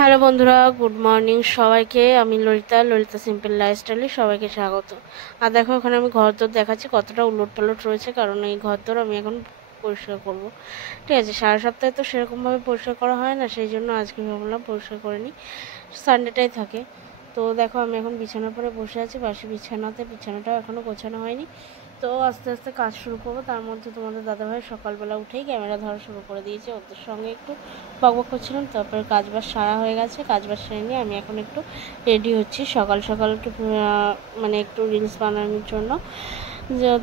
Hello বন্ধুরা, good morning সবাইকে। আমি ললিতা সিম্পল লাইফস্টাইলে সবাইকে স্বাগত। আর দেখো, ওখানে আমি ঘরদোর দেখাচ্ছি কতটা উলট পালট রয়েছে, কারণ এই ঘরদোর আমি এখন পরিষ্কার করব। ঠিক আছে, সারা সপ্তাহে তো সেরকমভাবে পরিষ্কার করা হয় না, সেই জন্য আজকে ভাবলাম পরিষ্কার করে নিই, সানডেটাই থাকে। তো দেখো, আমি এখন বিছানার পরে বসে আছি, বাসি বিছানাটাও এখনও গোছানো হয়নি। তো আস্তে আস্তে কাজ শুরু করবো। তার মধ্যে তোমাদের দাদাভাই সকালবেলা উঠেই ক্যামেরা ধরা শুরু করে দিয়েছে। ওদের সঙ্গে একটু বকবক করছিলাম, তারপরে কাজবাজ সারা হয়ে গেছে। কাজবাজ সেরে নিয়ে আমি এখন একটু রেডি হচ্ছি সকাল সকাল, মানে একটু রিলস বানানোর জন্য,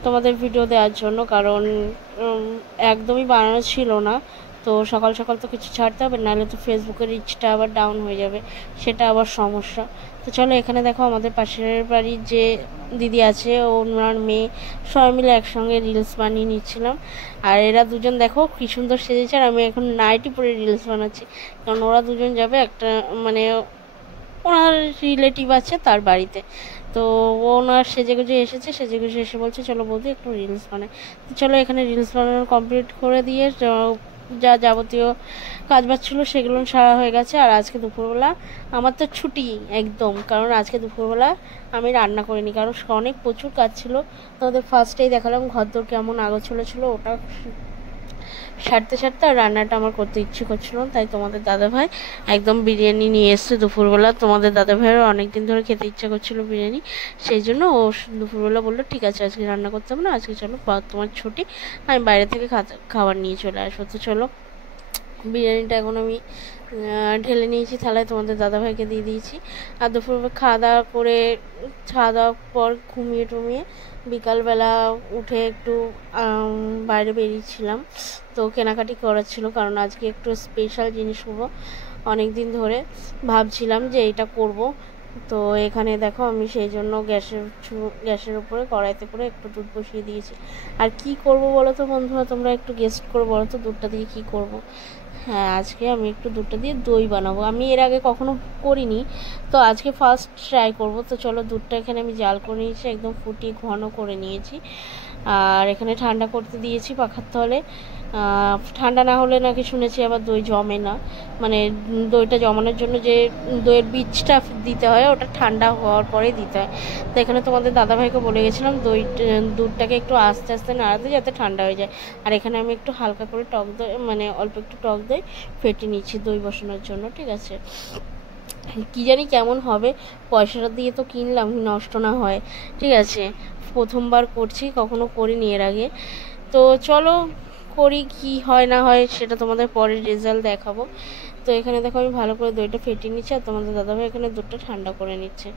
তোমাদের ভিডিও দেওয়ার জন্য, কারণ একদমই বানানো ছিল না। তো সকাল সকাল তো কিছু ছাড়তে হবে, নাহলে তো ফেসবুকের রিচটা আবার ডাউন হয়ে যাবে, সেটা আবার সমস্যা। তো চলো, এখানে দেখো আমাদের পাশের বাড়ির যে দিদি আছে, ওনার মেয়ে, সবাই মিলে একসঙ্গে রিলস বানিয়ে নিচ্ছিলাম। আর এরা দুজন দেখো কি সুন্দর সেজেছে, আর আমি এখন নাইটি পরে রিলস বানাচ্ছি, কারণ ওরা দুজন যাবে একটা, মানে ওনার রিলেটিভ আছে তার বাড়িতে। তো ওনার সেজেগুজে এসে বলছে চলো বৌদি একটু রিলস বানাই। তো চলো, এখানে রিলস বানানো কমপ্লিট করে দিয়ে যা যাবতীয় কাজবাজ ছিল সেগুলো সারা হয়ে গেছে। আর আজকে দুপুরবেলা আমার তো ছুটি একদম, কারণ আজকে দুপুরবেলা আমি রান্না করিনি, কারণ অনেক প্রচুর কাজ ছিল। তোমাদের ফার্স্টেই দেখালাম ঘরদোর কেমন আগোছালো ছিল, ওটা সারতে আর রান্নাটা আমার করতে ইচ্ছে করছিল, তাই তোমাদের দাদাভাই একদম বিরিয়ানি নিয়ে এসছে দুপুরবেলা। তোমাদের দাদাভাইয়েরও অনেকদিন ধরে খেতে ইচ্ছা করছিল বিরিয়ানি, সেই জন্য ও দুপুরবেলা বললো ঠিক আছে আজকে রান্না করতে হবে না, আজকে চলো তোমার ছুটি, আমি বাইরে থেকে খাবার নিয়ে চলে আসবো। তো চলো, বিরিয়ানিটা এখন আমি ঢেলে নিয়েছি থালায়, তোমাদের দাদাভাইকে দিয়ে দিয়েছি। আর দুপুরবেলা খাওয়া দাওয়ার পর ঘুমিয়ে টুমিয়ে বিকালবেলা উঠে একটু বাইরে বেরিয়েছিলাম। তো কেনাকাটি করার ছিল, কারণ আজকে একটু স্পেশাল জিনিস করবো, অনেক দিন ধরে ভাবছিলাম যে এইটা করব। তো এখানে দেখো, আমি সেই জন্য গ্যাসের উপরে কড়াইতে করে একটু দুধ বসিয়ে দিয়েছি। আর কি করব বলো তো বন্ধুরা, তোমরা একটু গেস্ট করে বলো তো দুধটা দিয়ে কি করব। হ্যাঁ, আজকে আমি একটু দুধটা দিয়ে দই বানাবো, আমি এর আগে কখনো করিনি, তো আজকে ফার্স্ট ট্রাই করব। তো চলো, দুধটা এখানে আমি জাল করে নিয়েছি, একদম ফুটিয়ে ঘন করে নিয়েছি। আর এখানে ঠান্ডা করতে দিয়েছি পাখার তলে। ঠান্ডা না হলে নাকি শুনেছি আবার দই জমে না, মানে দইটা জমানোর জন্য যে দইয়ের বীজটা দিতে হয় ওটা ঠান্ডা হওয়ার পরে দিতে হয়। তো এখানে তোমাদের দাদাভাইকে বলে গেছিলাম দুধটাকে একটু আস্তে আস্তে নাড়াতে, যাতে ঠান্ডা হয়ে যায়। আর এখানে আমি একটু হালকা করে টক দই, মানে অল্প একটু টক দই ফেটে নিচ্ছি দই বসানোর জন্য। ঠিক আছে, কি জানি কেমন হবে, পয়সাটা দিয়ে তো কিনলাম, নষ্ট না হয়। ঠিক আছে, প্রথমবার করছি, কখনো করিনি এর আগে। তো চলো করি, কি হয় না হয় সেটা তোমাদের পরের রেজাল্ট দেখাবো। তো এখানে দেখো আমি ভালো করে দইটা ফেটিয়ে নিচ্ছি, আর তোমাদের দাদাভাই এখানে দুধটা ঠান্ডা করে নিচ্ছে।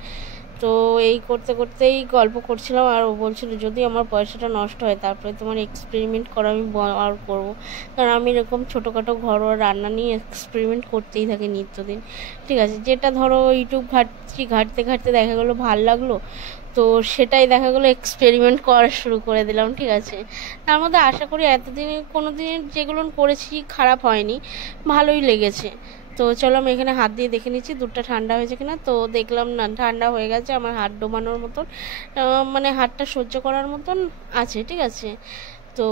তো এই করতে করতেই গল্প করছিলাম, আর ও বলছিল যদি আমার পয়সাটা নষ্ট হয় তারপরে তোমার এক্সপেরিমেন্ট করা আমি আর করবো, কারণ আমি এরকম ছোটোখাটো ঘরোয়া রান্না নিয়ে এক্সপেরিমেন্ট করতেই থাকি নিত্যদিন। ঠিক আছে, যেটা ধরো ইউটিউব ঘাঁটতে দেখা গেলো ভাল লাগলো, তো সেটাই দেখা গেলো এক্সপেরিমেন্ট করা শুরু করে দিলাম। ঠিক আছে, তার মধ্যে আশা করি এতদিনে কোনো দিন যেগুলো করেছি খারাপ হয়নি, ভালোই লেগেছে। তো চলো, আমি এখানে হাত দিয়ে দেখে নিচ্ছি দুধটা ঠান্ডা হয়েছে কিনা। তো দেখলাম না, ঠান্ডা হয়ে গেছে, আমার হাত ডোবানোর মতন, মানে হাতটা সহ্য করার মতন আছে। ঠিক আছে, তো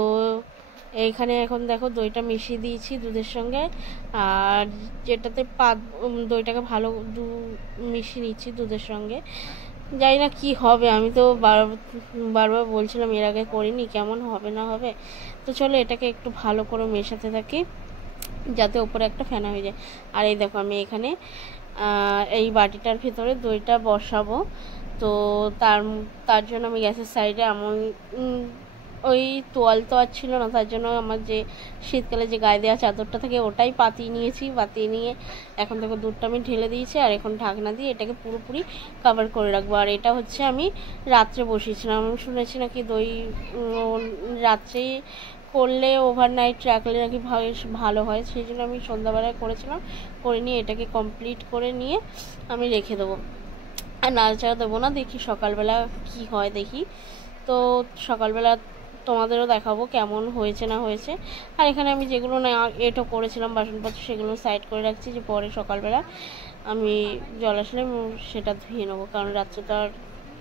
এইখানে এখন দেখো দইটা মিশিয়ে দিয়েছি দুধের সঙ্গে, আর যেটাতে দইটাকে ভালো মিশিয়ে নিচ্ছি দুধের সঙ্গে। জানি না কি হবে, আমি তো বারবার বলছিলাম এর আগে করিনি, কেমন হবে না হবে। তো চলো, এটাকে একটু ভালো করে মেশাতে থাকি, যাতে ওপরে একটা ফেনা হয়ে যায়। আর এই দেখো, আমি এখানে এই বাটিটার ভেতরে দইটা বসাবো। তো তার জন্য আমি গ্যাসের সাইডে এমন ওই তোয়াল তো আর ছিল না, তার জন্য আমার যে শীতকালে যে গায়ে দেওয়া চাদরটা থাকে ওটাই পাতিয়ে নিয়ে এখন দেখো দুধটা আমি ঢেলে দিয়েছি, আর এখন ঢাকনা দিয়ে এটাকে পুরোপুরি কভার করে রাখবো। আর এটা হচ্ছে আমি রাত্রে বসিয়েছিলাম, আমি শুনেছি নাকি দই রাত্রেই করলে, ওভারনাইট রাখলে নাকি ভালো হয়, সেই জন্য আমি সন্ধ্যাবেলায় করেছিলাম, করে নিয়ে এটাকে কমপ্লিট করে নিয়ে আমি রেখে দেবো, আর নাড়াচাড়া দেবো না, দেখি সকালবেলা কি হয় দেখি। তো সকালবেলা তোমাদেরও দেখাবো কেমন হয়েছে না হয়েছে। আর এখানে আমি যেগুলো না এটো করেছিলাম বাসনপত্র, সেগুলো সাইড করে রাখছি, যে পরে সকালবেলা আমি জল আসলে সেটা ধুয়ে নেবো, কারণ রাত্রে তো আর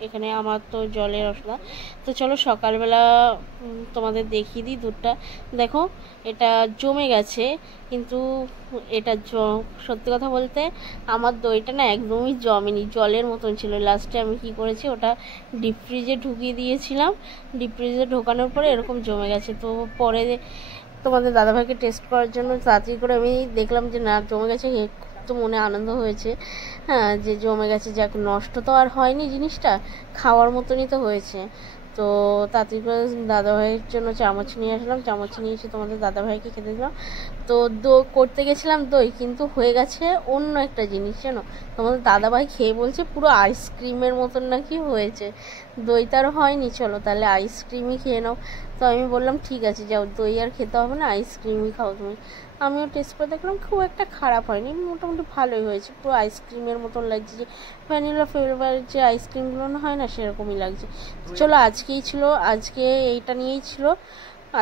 এখানে আমার তো জলের অসুবিধা। তো চলো সকালবেলা তোমাদের দেখিয়ে দিই দুধটা। দেখো এটা জমে গেছে, কিন্তু এটা সত্যি কথা বলতে আমার দইটা না একদমই জমেনি, জলের মতন ছিল। লাস্টে আমি কি করেছি, ওটা ডিপ ফ্রিজে ঢুকিয়ে দিয়েছিলাম, ডিপ ফ্রিজে ঢোকানোর পরে এরকম জমে গেছে। তো পরে তোমাদের দাদাভাইকে টেস্ট করার জন্য তাড়াতাড়ি করে আমি দেখলাম যে না জমে গেছে। তো মনে আনন্দ হয়েছে, হ্যাঁ, যে জমে গেছে, যাক নষ্ট তো আর হয়নি, জিনিসটা খাওয়ার মতনই তো হয়েছে। তো তাড়াতাড়ি করে দাদাভাইয়ের জন্য চামচ নিয়ে আসলাম, চামচ নিয়ে এসে তোমাদের দাদাভাইকে খেতে দিলাম। তো করতে গেছিলাম দই, কিন্তু হয়ে গেছে অন্য একটা জিনিস জানো। তোমাদের দাদাভাই খেয়ে বলছে পুরো আইসক্রিমের মতন নাকি হয়েছে। দই তো আর হয়নি, চলো তাহলে আইসক্রিমই খেয়ে নাও। তো আমি বললাম ঠিক আছে যাও, দই আর খেতে হবে না, আইসক্রিমই খাও তুমি। আমিও টেস্ট করে দেখলাম খুব একটা খারাপ হয়নি, মোটামুটি ভালোই হয়েছে, পুরো আইসক্রিমের মতন লাগছে, যে ভ্যানিলা ফ্লেভার যে আইসক্রিমগুলো হয় না সেরকমই লাগছে। চলো আজকে এইটা নিয়েই ছিল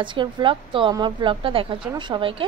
আজকের ব্লগ। তো আমার ব্লগটা দেখার জন্য সবাইকে